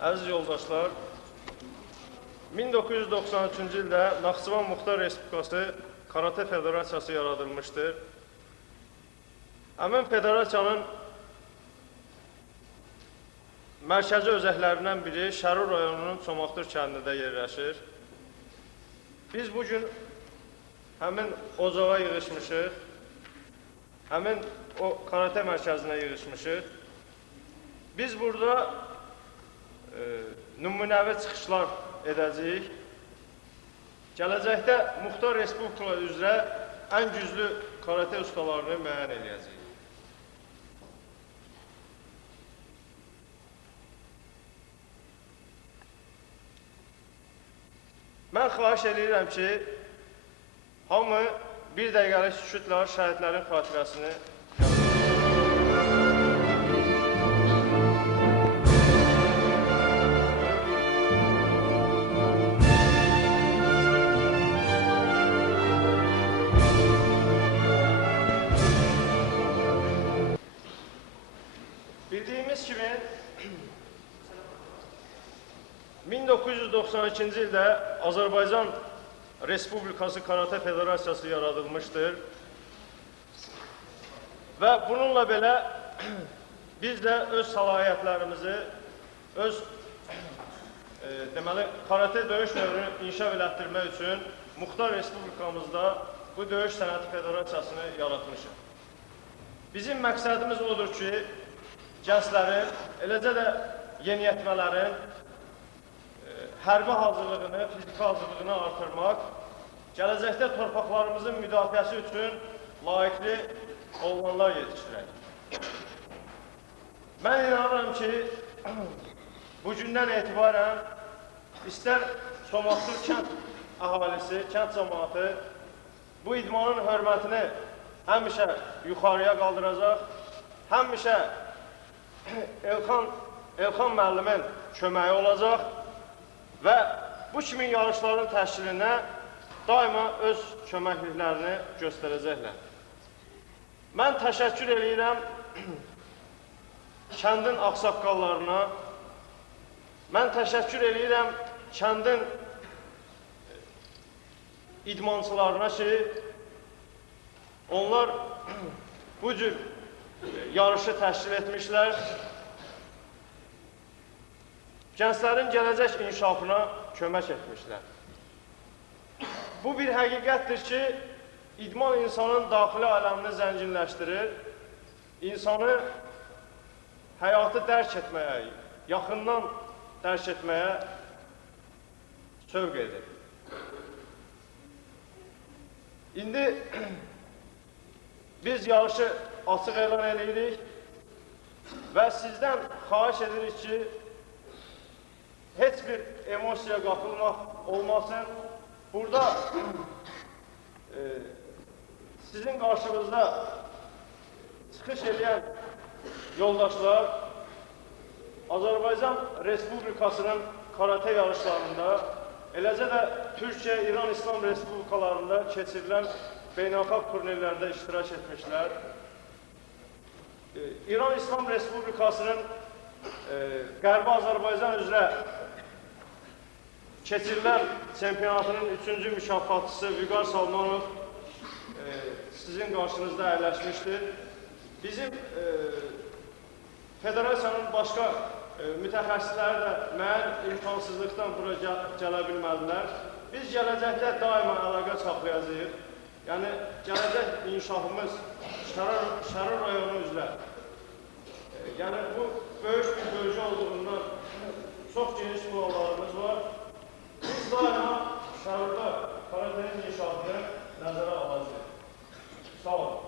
Əziz yoldaşlar, 1993-cü ildə Naxçıvan Muxtar Respublikası Karate Federasiyası yaradılmışdır. Həmin federasiyanın mərkəzi özəklərindən biri Şərur rayonunun Çomaqdır kəndində yerləşir. Biz bugün həmin ocağa yığışmışıq, həmin o karate mərkəzinə yığışmışıq. Biz burada nümunəvi çıxışlar edəcəyik. Gələcəkdə Muxtar Respublika üzrə ən güclü karate ustalarını müəyyən edəcəyik. Mən xahiş edirəm ki, hamı bir dəqiqəlik sükutla şəhidlərin xatirəsini Bildiyimiz kimi 1992-ci ildə Azərbaycan Respublikası Karate Federasiyası yaradılmışdır və bununla belə biz də öz səlahiyyətlərimizi, öz deməli, karate döyüş növünü inkişaf elətdirmək üçün Muxtar Respublikamızda bu döyüş sənəti federasiyasını yaratmışıq. Bizim məqsədimiz odur ki, gənclərin, eləcə də yeniyetmələrin hərbi hazırlığını, fiziki hazırlığını artırmaq, gələcəkdə torpaqlarımızın müdafiəsi üçün layiqli olanlar yetişdirək. Mən inanıram ki, bugündən etibarən istər Çomaqdır kənd əhalisi, kənd cəmaatı bu idmanın hörmətini həmişə yuxarıya qaldıracaq, həmişə Elxan müəllimin köməyi olacaq və bu kimi yarışların təşkilinə daima öz köməkliklərini göstərəcəklər. Mən təşəkkür edirəm kəndin ağsaqqallarına, mən təşəkkür edirəm kəndin idmançılarına ki, onlar bu cür yarışı təşkil etmişlər. Gənclərin gələcək inkişafına kömək etmişlər. Bu bir həqiqətdir ki, idman insanın daxili aləmini zənginləşdirir, insanı həyatı dərk etməyə, yaxından dərk etməyə sövq edir. İndi biz yarışı açıq elan edirik və sizdən xahiş edirik ki, heç bir emosiya qatılmaq olmasın. Burada sizin qarşınızda çıxış edən yoldaşlar Azərbaycan Respublikasının karate yarışlarında, eləcə də Türkiyə, İran İslam Respublikalarında keçirilən beynəlxalq turnirlərdə iştirak etmişlər. İran İslam Respublikasının Qərbi Azərbaycan üzrə keçirilən çempionatının 3-cü mükafatçısı Vüqar Salmanov sizin qarşınızda əyləşmişdir. Bizim federasiyanın başqa mütəxəssisləri də müəyyən imkansızlıqdan bura gələ bilmədilər. Biz gələcəkdə daima əlaqə saxlayacağıq. Yəni, gələcək inkişafımız Şərur rayonu üzrə. Yəni, bu böyük bir bölgə olduğundan çox geniş planlarımız var. Biz daima Şərurda karatenin inkişafını nəzərə alacağıq. Sağ olun.